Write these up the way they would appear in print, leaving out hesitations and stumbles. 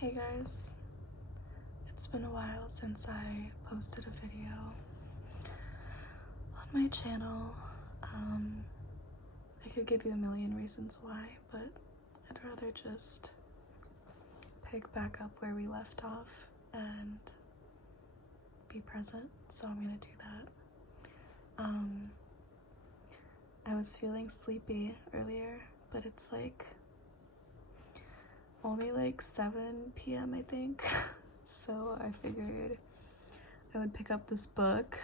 Hey guys, it's been a while since I posted a video on my channel. I could give you a million reasons why, but I'd rather just pick back up where we left off and be present, so I'm gonna do that. I was feeling sleepy earlier, but it's like only like 7 p.m. I think. So I figured I would pick up this book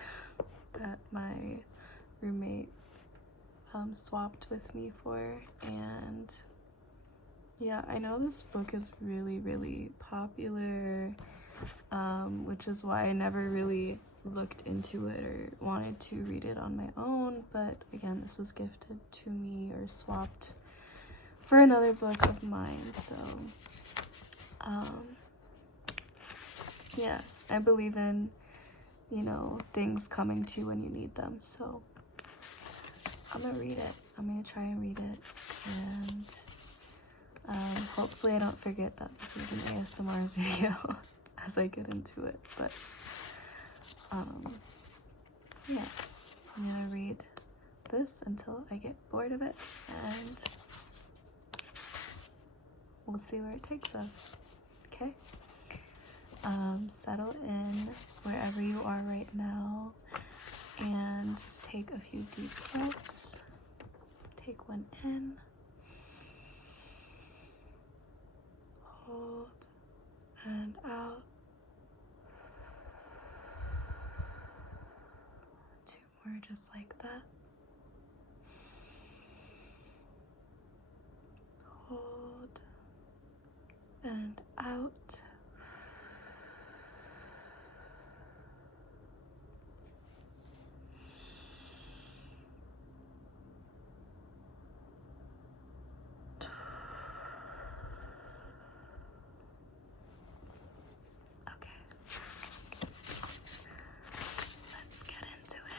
that my roommate swapped with me for, and yeah, I know this book is really popular, which is why I never really looked into it or wanted to read it on my own, but again, this was gifted to me or swapped for another book of mine, so yeah, I believe in, things coming to you when you need them, so I'm gonna read it. I'm gonna try and read it, and hopefully I don't forget that this is an ASMR video as I get into it, but yeah, I'm gonna read this until I get bored of it, and we'll see where it takes us, okay? Settle in wherever you are right now and just take a few deep breaths. Take one in, hold, and out. 2 more just like that. Hold, and out. Let's get into it.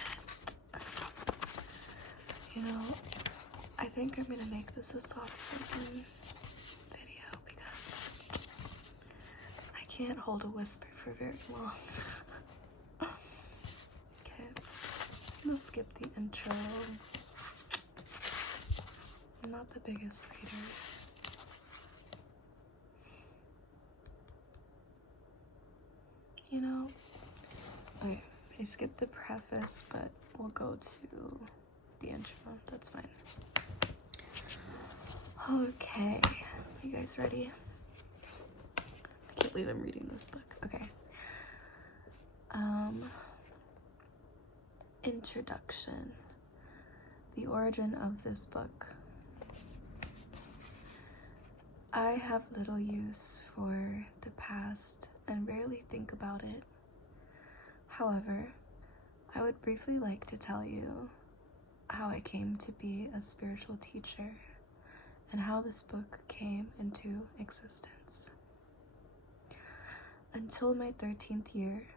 I think I'm gonna make this a soft-spoken video because I can't hold a whisper for very long. Okay, I'm gonna skip the intro. I'm not the biggest reader. Okay, I skipped the preface, but we'll go to the intro. That's fine. Okay, you guys ready? I can't believe I'm reading this book. Okay. Introduction. The origin of this book. I have little use for the past and rarely think about it. However, I would briefly like to tell you how I came to be a spiritual teacher and how this book came into existence. Until my 13th year,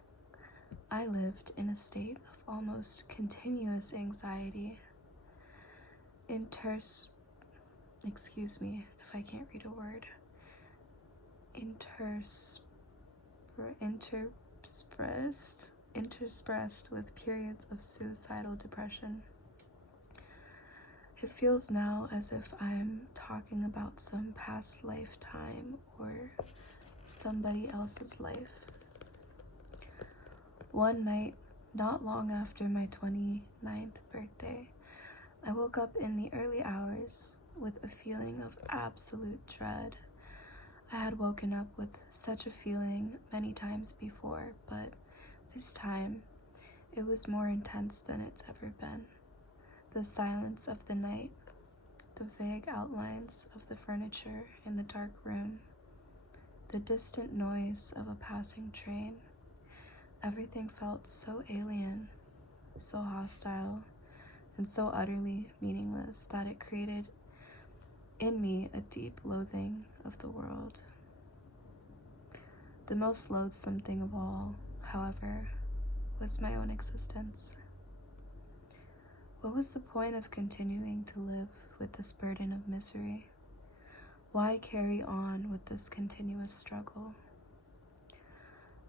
I lived in a state of almost continuous anxiety. Excuse me if I can't read a word. Interspersed with periods of suicidal depression. It feels now as if I'm talking about some past lifetime or somebody else's life. One night, not long after my 29th birthday, I woke up in the early hours with a feeling of absolute dread. I had woken up with such a feeling many times before, but this time it was more intense than it's ever been. The silence of the night, the vague outlines of the furniture in the dark room, the distant noise of a passing train. Everything felt so alien, so hostile, and so utterly meaningless that it created in me a deep loathing of the world. The most loathsome thing of all, however, was my own existence. What was the point of continuing to live with this burden of misery? Why carry on with this continuous struggle?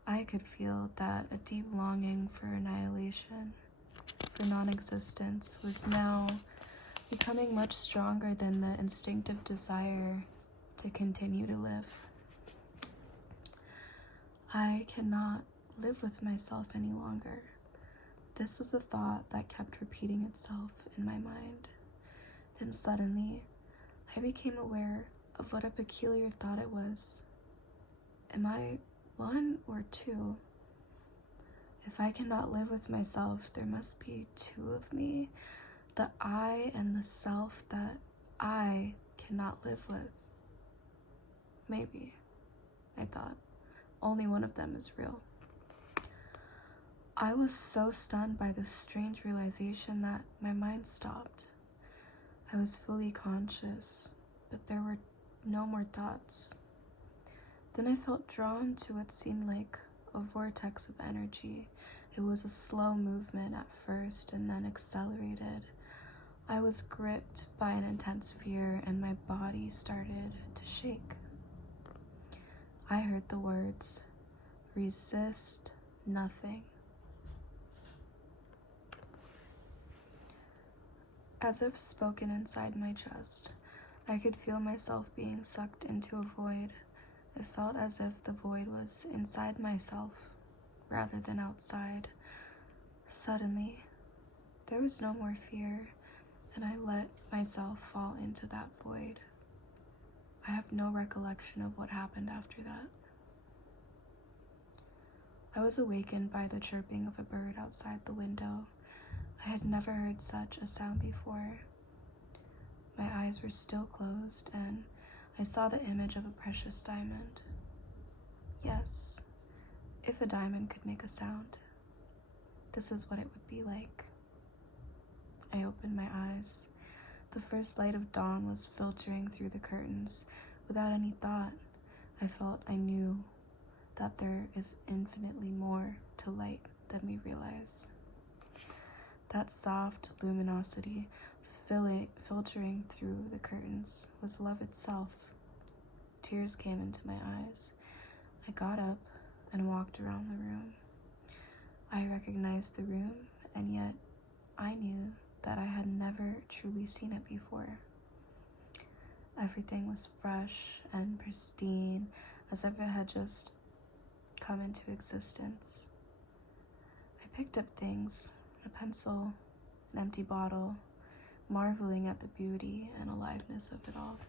I could feel that a deep longing for annihilation, for non-existence, was now becoming much stronger than the instinctive desire to continue to live. I cannot live with myself any longer. This was a thought that kept repeating itself in my mind. Then suddenly, I became aware of what a peculiar thought it was. Am I one or two? If I cannot live with myself, there must be two of me, the I and the self that I cannot live with. Maybe, I thought, only one of them is real. I was so stunned by this strange realization that my mind stopped. I was fully conscious, but there were no more thoughts. Then I felt drawn to what seemed like a vortex of energy. It was a slow movement at first and then accelerated. I was gripped by an intense fear and my body started to shake. I heard the words, "Resist nothing." As if spoken inside my chest, I could feel myself being sucked into a void. It felt as if the void was inside myself rather than outside. Suddenly, there was no more fear, and I let myself fall into that void. I have no recollection of what happened after that. I was awakened by the chirping of a bird outside the window. I had never heard such a sound before. My eyes were still closed, and I saw the image of a precious diamond. Yes, if a diamond could make a sound, this is what it would be like. I opened my eyes. The first light of dawn was filtering through the curtains. Without any thought, I knew that there is infinitely more to light than we realize. That soft luminosity filtering through the curtains was love itself. Tears came into my eyes. I got up and walked around the room. I recognized the room, and yet I knew that I had never truly seen it before. Everything was fresh and pristine, as if it had just come into existence. I picked up things, a pencil, an empty bottle, marveling at the beauty and aliveness of it all.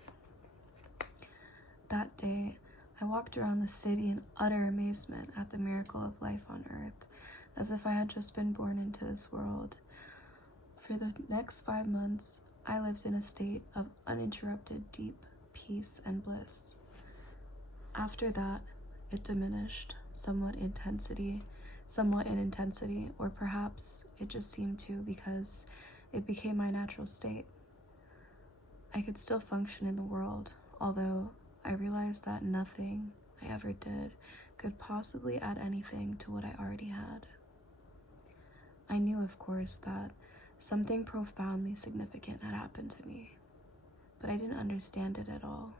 That day, I walked around the city in utter amazement at the miracle of life on Earth, as if I had just been born into this world. For the next 5 months, I lived in a state of uninterrupted deep peace and bliss. After that, it diminished somewhat in intensity, or perhaps it just seemed to because it became my natural state. I could still function in the world, although I realized that nothing I ever did could possibly add anything to what I already had. I knew, of course, that something profoundly significant had happened to me, but I didn't understand it at all.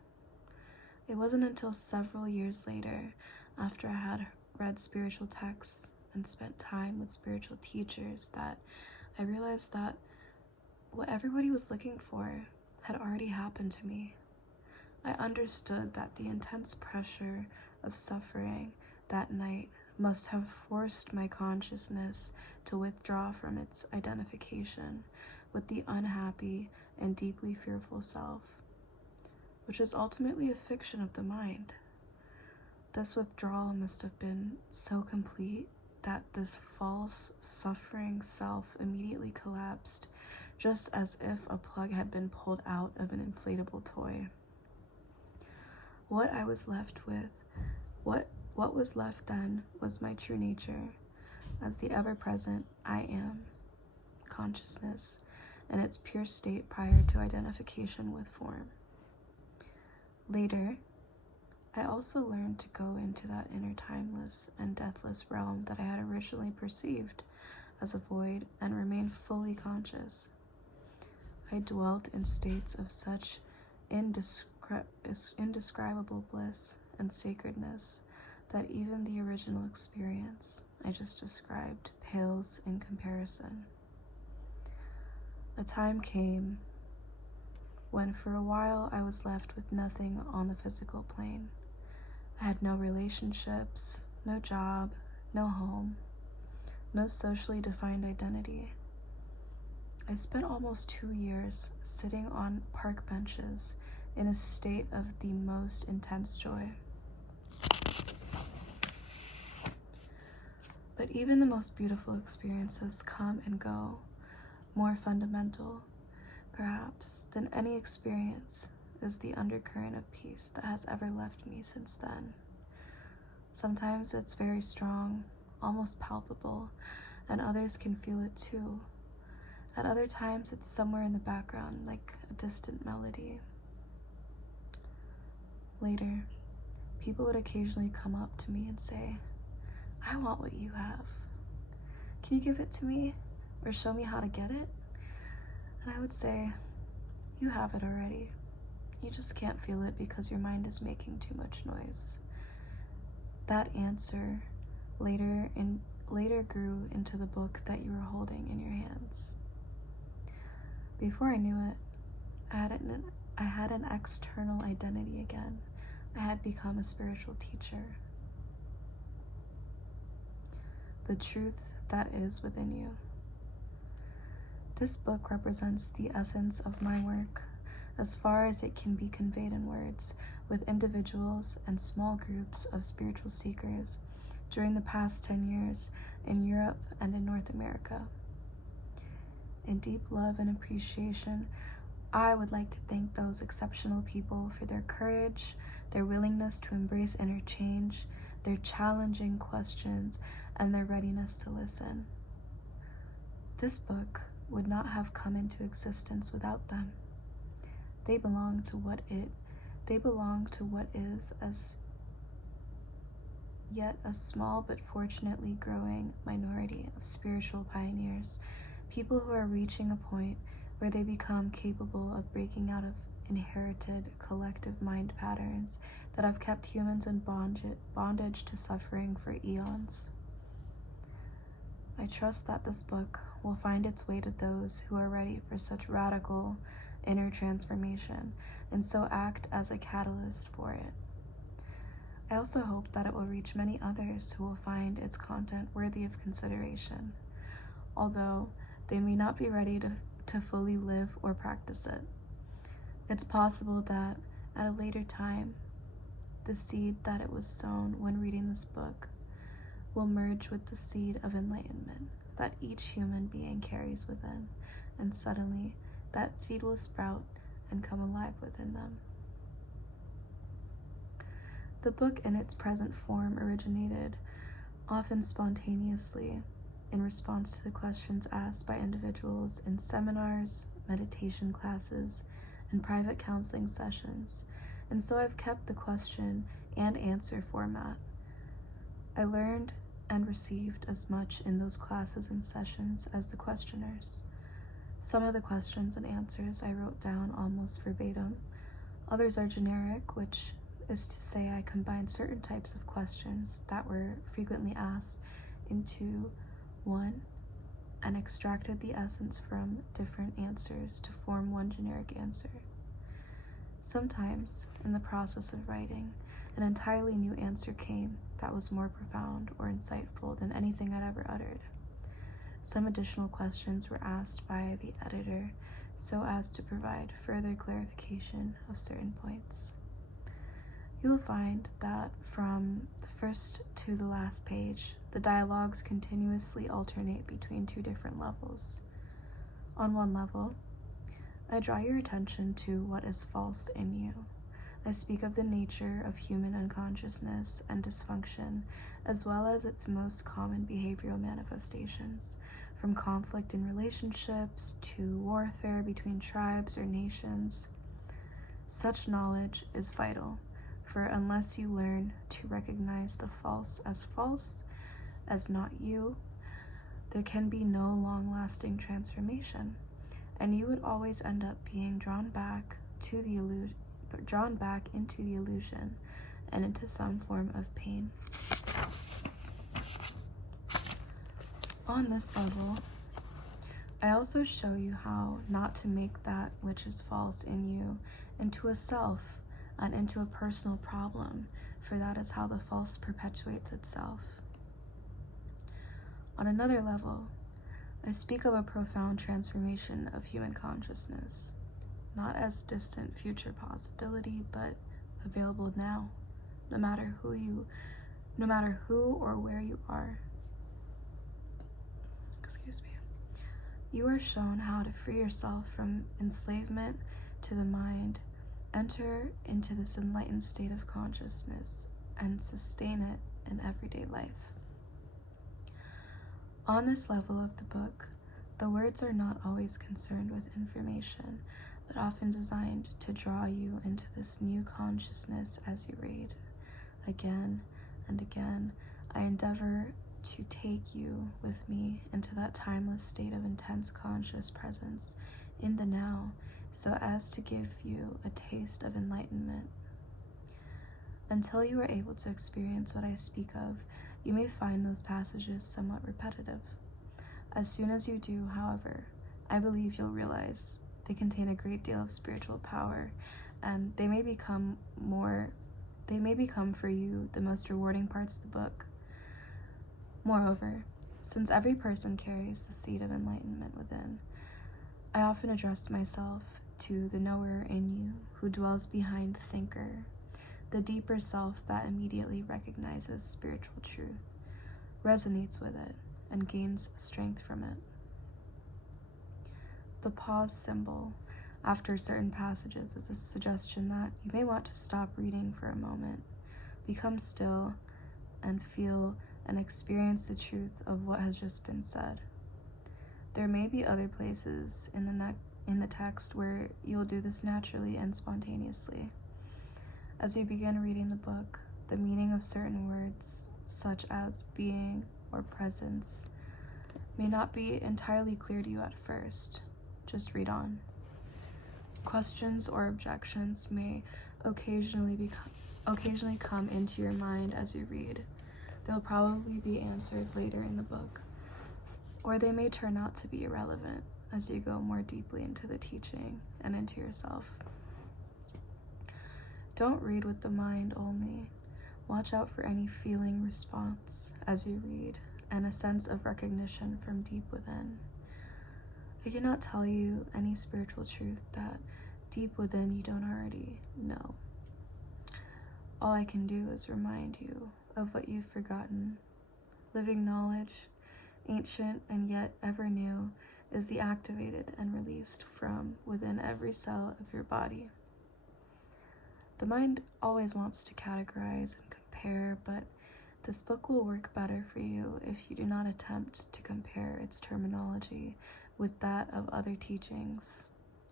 It wasn't until several years later, after I had read spiritual texts and spent time with spiritual teachers, that I realized that what everybody was looking for had already happened to me. I understood that the intense pressure of suffering that night must have forced my consciousness to withdraw from its identification with the unhappy and deeply fearful self, which is ultimately a fiction of the mind. This withdrawal must have been so complete that this false, suffering self immediately collapsed, just as if a plug had been pulled out of an inflatable toy. What I was left with, what was left then, was my true nature, as the ever-present I am, consciousness, in its pure state prior to identification with form. Later, I also learned to go into that inner timeless and deathless realm that I had originally perceived as a void and remain fully conscious. I dwelt in states of such indescribable bliss and sacredness that even the original experience I just described pales in comparison. A time came when for a while I was left with nothing on the physical plane. I had no relationships, no job, no home, no socially defined identity. I spent almost 2 years sitting on park benches in a state of the most intense joy. But even the most beautiful experiences come and go. More fundamental, perhaps, than any experience is the undercurrent of peace that has ever left me since then. Sometimes it's very strong, almost palpable, and others can feel it too. At other times, it's somewhere in the background, like a distant melody. Later, people would occasionally come up to me and say, "I want what you have. Can you give it to me or show me how to get it?" And I would say, "You have it already. You just can't feel it because your mind is making too much noise." That answer later grew into the book that you were holding in your hands. Before I knew it, I had an external identity again. I had become a spiritual teacher. The truth that is within you. This book represents the essence of my work, as far as it can be conveyed in words, with individuals and small groups of spiritual seekers during the past 10 years in Europe and in North America. In deep love and appreciation, I would like to thank those exceptional people for their courage, their willingness to embrace inner change, their challenging questions, and their readiness to listen. This book would not have come into existence without them. They belong to what is as yet a small but fortunately growing minority of spiritual pioneers, people who are reaching a point where they become capable of breaking out of inherited collective mind patterns that have kept humans in bondage to suffering for eons. I trust that this book will find its way to those who are ready for such radical inner transformation and so act as a catalyst for it. I also hope that it will reach many others who will find its content worthy of consideration, although they may not be ready to fully live or practice it. It's possible that at a later time, the seed that it was sown when reading this book will merge with the seed of enlightenment that each human being carries within, and suddenly that seed will sprout and come alive within them. The book in its present form originated, often spontaneously, in response to the questions asked by individuals in seminars, meditation classes, and private counseling sessions, and so I've kept the question and answer format. I learned and received as much in those classes and sessions as the questioners. Some of the questions and answers I wrote down almost verbatim. Others are generic, which is to say I combined certain types of questions that were frequently asked into one and extracted the essence from different answers to form one generic answer. Sometimes, in the process of writing, an entirely new answer came that was more profound or insightful than anything I'd ever uttered. Some additional questions were asked by the editor so as to provide further clarification of certain points. You will find that from the first to the last page, the dialogues continuously alternate between two different levels. On one level, I draw your attention to what is false in you. I speak of the nature of human unconsciousness and dysfunction, as well as its most common behavioral manifestations, from conflict in relationships to warfare between tribes or nations. Such knowledge is vital, for unless you learn to recognize the false as not you, there can be no long-lasting transformation, and you would always end up being drawn back to drawn back into the illusion and into some form of pain. On this level, I also show you how not to make that which is false in you into a self and into a personal problem, for that is how the false perpetuates itself. On another level, I speak of a profound transformation of human consciousness, not as distant future possibility, but available now, no matter who or where you are. Excuse me. You are shown how to free yourself from enslavement to the mind, enter into this enlightened state of consciousness, and sustain it in everyday life. On this level of the book, the words are not always concerned with information, but often designed to draw you into this new consciousness as you read. Again and again, I endeavor to take you with me into that timeless state of intense conscious presence in the now, so as to give you a taste of enlightenment. Until you are able to experience what I speak of, you may find those passages somewhat repetitive. As soon as you do, however, I believe you'll realize they contain a great deal of spiritual power, and they may become for you the most rewarding parts of the book. Moreover, since every person carries the seed of enlightenment within, I often address myself to the knower in you who dwells behind the thinker, the deeper self that immediately recognizes spiritual truth, resonates with it, and gains strength from it. The pause symbol after certain passages is a suggestion that you may want to stop reading for a moment, become still, and feel and experience the truth of what has just been said. There may be other places in the text where you will do this naturally and spontaneously. As you begin reading the book, the meaning of certain words, such as being or presence, may not be entirely clear to you at first. Just read on. Questions or objections may occasionally come into your mind as you read. They'll probably be answered later in the book, or they may turn out to be irrelevant as you go more deeply into the teaching and into yourself. Don't read with the mind only. Watch out for any feeling response as you read and a sense of recognition from deep within. I cannot tell you any spiritual truth that deep within you don't already know. All I can do is remind you of what you've forgotten. Living knowledge, ancient and yet ever new, is the activated and released from within every cell of your body. The mind always wants to categorize and compare, but this book will work better for you if you do not attempt to compare its terminology with that of other teachings.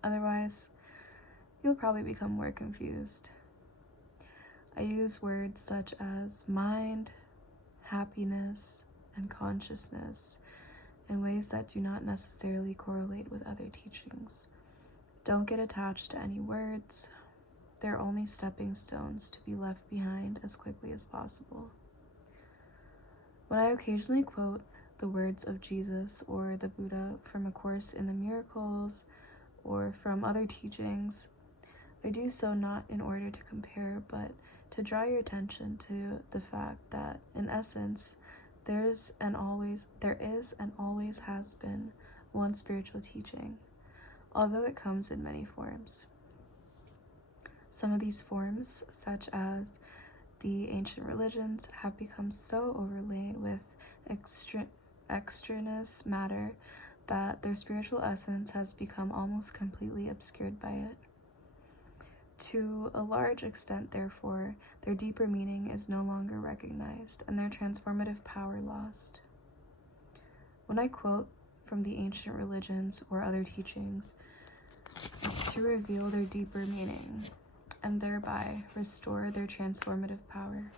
Otherwise, you'll probably become more confused. I use words such as mind, happiness, and consciousness in ways that do not necessarily correlate with other teachings. Don't get attached to any words. They're only stepping stones to be left behind as quickly as possible. When I occasionally quote the words of Jesus or the Buddha from A Course in the Miracles or from other teachings, I do so not in order to compare, but to draw your attention to the fact that, in essence, there is and always has been one spiritual teaching, although it comes in many forms. Some of these forms, such as the ancient religions, have become so overlaid with extraneous matter that their spiritual essence has become almost completely obscured by it. To a large extent, therefore, their deeper meaning is no longer recognized and their transformative power lost. When I quote from the ancient religions or other teachings, it's to reveal their deeper meaning and thereby restore their transformative power,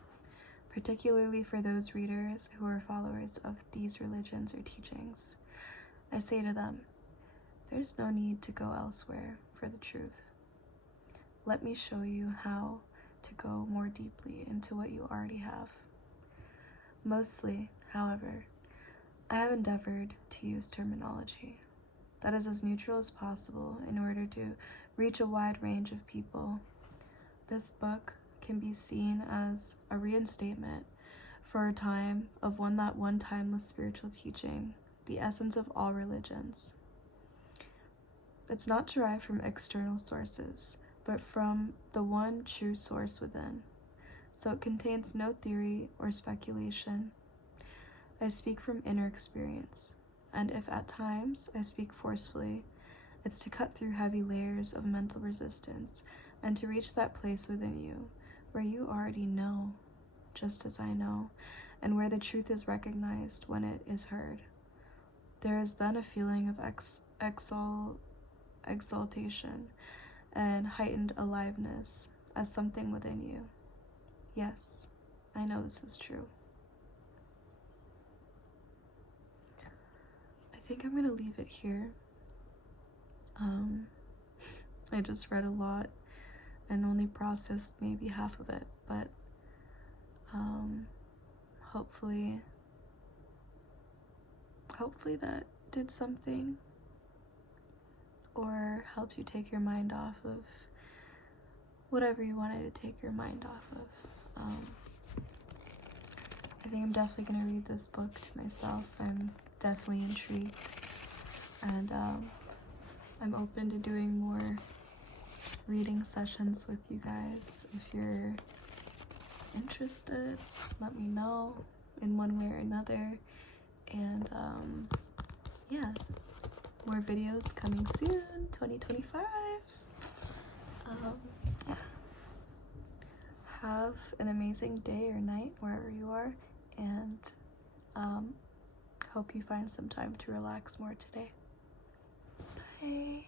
particularly for those readers who are followers of these religions or teachings. I say to them, there's no need to go elsewhere for the truth. let me show you how to go more deeply into what you already have. Mostly, however, I have endeavored to use terminology that is as neutral as possible in order to reach a wide range of people. This book can be seen as a reinstatement for a time of that one timeless spiritual teaching, the essence of all religions. It's not derived from external sources, but from the one true source within. So it contains no theory or speculation. I speak from inner experience, and if at times I speak forcefully, it's to cut through heavy layers of mental resistance and to reach that place within you where you already know, just as I know, and where the truth is recognized when it is heard. There is then a feeling of exaltation and heightened aliveness as something within you. Yes, I know this is true. I think I'm going to leave it here. I just read a lot and only processed maybe half of it, but hopefully that did something or helped you take your mind off of whatever you wanted to take your mind off of. I think I'm definitely going to read this book to myself. I'm definitely intrigued, and I'm open to doing more reading sessions with you guys. If you're interested, let me know in one way or another. And yeah, more videos coming soon, 2025. Yeah. Have an amazing day or night wherever you are, and hope you find some time to relax more today. Bye.